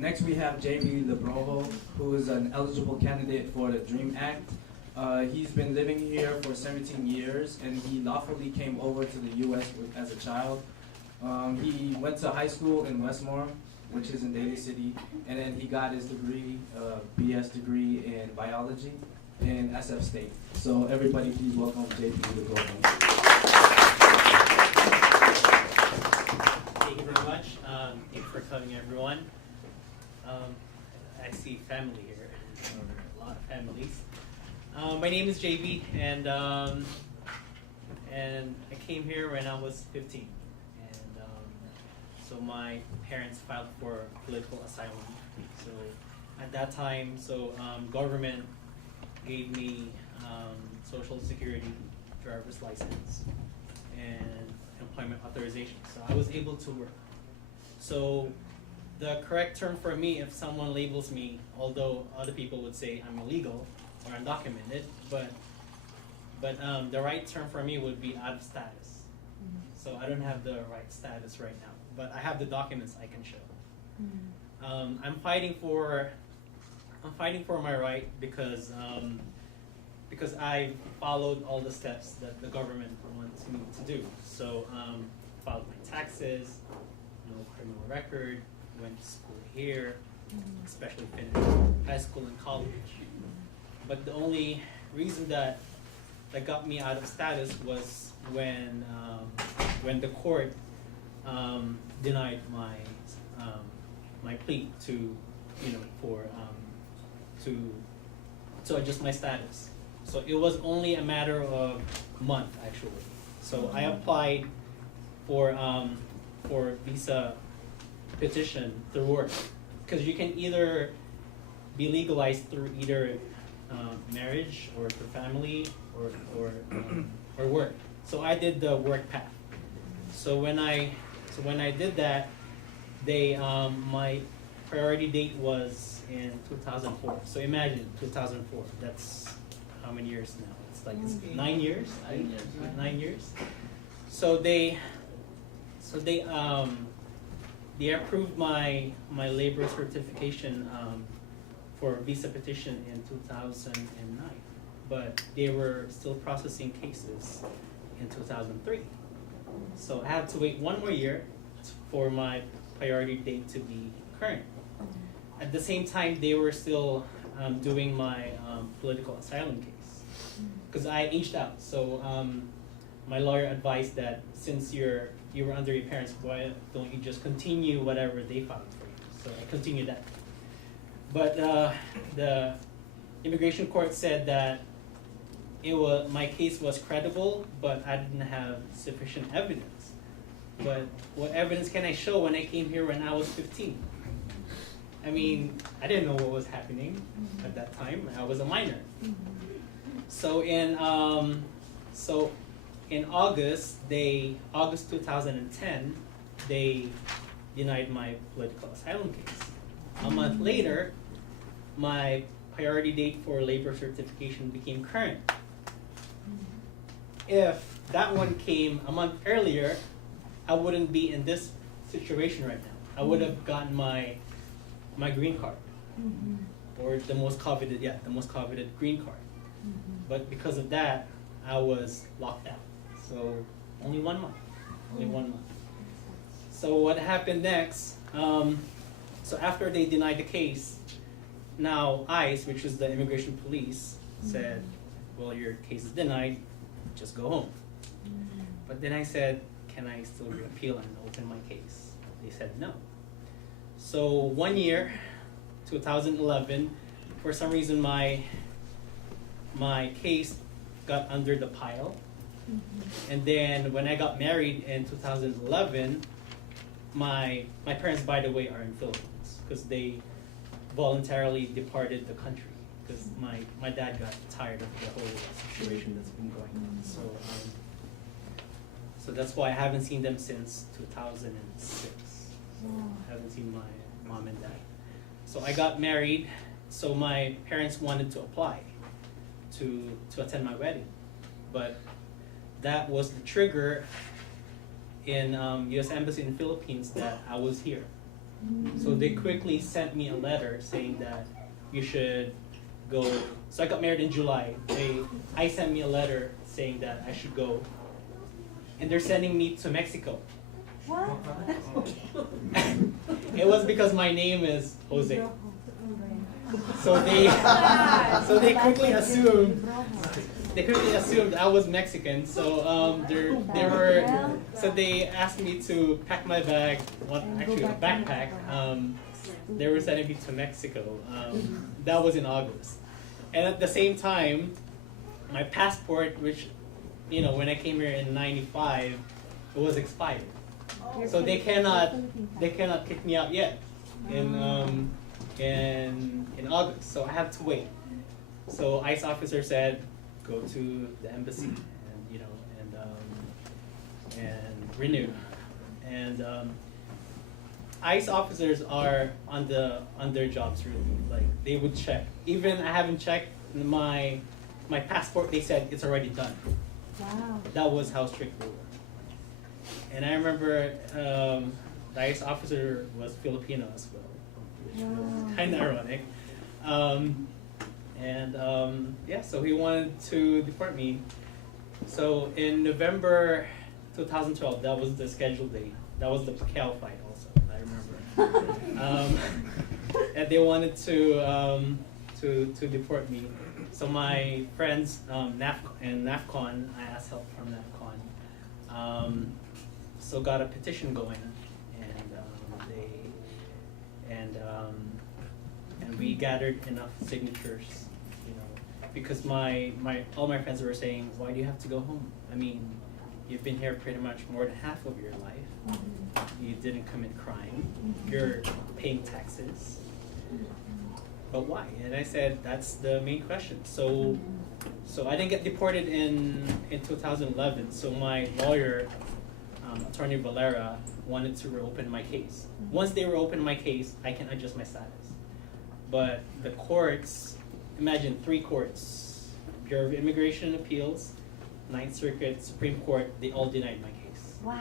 Next, we have JB Lebrojo, who is an eligible candidate for the DREAM Act. He's been living here for 17 years, and he lawfully came over to the U.S. as a child. He went to high school in Westmore, which is in Daly City, and then he got his degree, BS degree in biology in SF State. So everybody, please welcome JB Lebrojo. Thank you very much. Thank you for coming, everyone. I see family here, or a lot of families. My name is JB, and I came here when I was 15. And so my parents filed for political asylum. So at that time, government gave me Social Security, driver's license, and employment authorization. So I was able to work. So the correct term for me, if someone labels me, although other people would say I'm illegal or undocumented, but the right term for me would be out of status. So I don't have the right status right now, but I have the documents I can show. I'm fighting for my right because I followed all the steps that the government wants me to do. So filed my taxes, no criminal record, went to school here, especially finished high school and college. But the only reason that got me out of status was when the court denied my plea to adjust my status. So it was only a matter of a month actually. So I applied for visa petition through work, because you can either be legalized through either marriage or through family or work. So I did the work path. So when I did that, my priority date was in 2004. So imagine 2004. That's how many years now? It's 9 years. 9 years. So they approved my labor certification for visa petition in 2009, but they were still processing cases in 2003. So I had to wait 1 more year for my priority date to be current. At the same time, they were still doing my political asylum case, because I aged out. So my lawyer advised that since you were under your parents, why don't you just continue whatever they filed for you? So I continued that. But the immigration court said that my case was credible, but I didn't have sufficient evidence. But what evidence can I show when I came here when I was 15? I mean, I didn't know what was happening at that time. I was a minor. So in August 2010, they denied my political asylum case. A month later, my priority date for labor certification became current. If that one came a month earlier, I wouldn't be in this situation right now. I would have gotten my green card, or the most coveted green card. But because of that, I was locked out. So only 1 month. So what happened next? So after they denied the case, now ICE, which is the immigration police, said, well, your case is denied, just go home. But then I said, can I still appeal and open my case? They said no. So 1 year, 2011, for some reason my case got under the pile. And then when I got married in 2011, my parents, by the way, are in Philippines, because they voluntarily departed the country because my dad got tired of the whole situation that's been going on. So that's why I haven't seen them since 2006. I haven't seen my mom and dad. So I got married, so my parents wanted to apply to attend my wedding. But that was the trigger in U.S. Embassy in the Philippines that I was here. So they quickly sent me a letter saying that you should go. So I got married in July. I sent me a letter saying that I should go, and they're sending me to Mexico. What? It was because my name is Jose. So they quickly assumed I was Mexican. So they asked me to pack my bag. Well, actually a backpack. They were sending me to Mexico. That was in August, and at the same time, my passport, which, when I came here in '95, it was expired. So they cannot kick me out yet in August. So I have to wait. So ICE officer said, go to the embassy and renew. And ICE officers are on their jobs really. Like they would check. Even I haven't checked my passport. They said it's already done. Wow. That was how strict they were. And I remember the ICE officer was Filipino as well, which was kind of ironic. So he wanted to deport me. So in November 2012, that was the scheduled date. That was the Pacquiao fight also, I remember. And they wanted to deport me. So my friends in NAFCON, I asked help from NAFCON. So got a petition going, and we gathered enough signatures, because all my friends were saying, why do you have to go home? I mean, you've been here pretty much more than half of your life. You didn't commit crime. You're paying taxes. But why? And I said, that's the main question. So I didn't get deported in 2011. So my lawyer, Attorney Valera, wanted to reopen my case. Once they reopen my case, I can adjust my status. But the courts, imagine 3 courts, Bureau of Immigration Appeals, Ninth Circuit, Supreme Court, they all denied my case. Wow.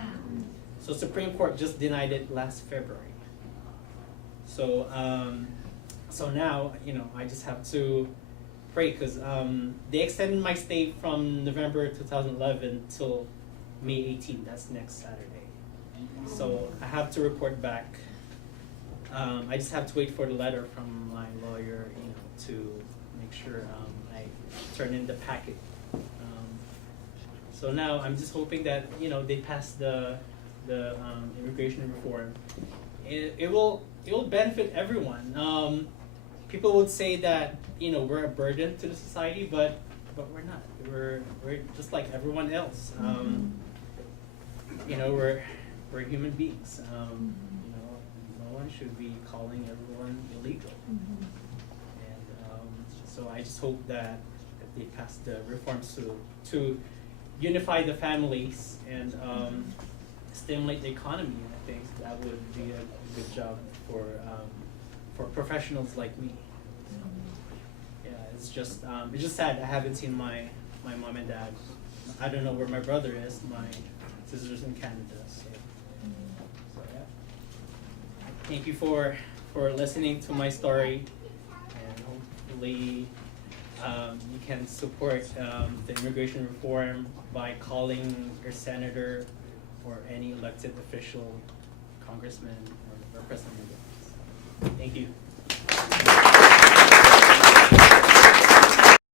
So Supreme Court just denied it last February. So now, I just have to pray, because they extended my stay from November 2011 till May 18. That's next Saturday. So I have to report back. I just have to wait for the letter from my lawyer, to make sure I turn in the packet. So now I'm just hoping that they pass the immigration reform. It will benefit everyone. People would say that we're a burden to the society, but we're not. We're just like everyone else. We're human beings. No one should be calling everyone illegal. And so I just hope that they pass the reforms to unify the families and stimulate the economy. I think that would be a good job for professionals like me. Yeah, it's just sad. I haven't seen my mom and dad. I don't know where my brother is. My sister's in Canada. So yeah. Thank you for listening to my story, and hopefully you can support the immigration reform by calling your senator or any elected official, congressman or president. Thank you.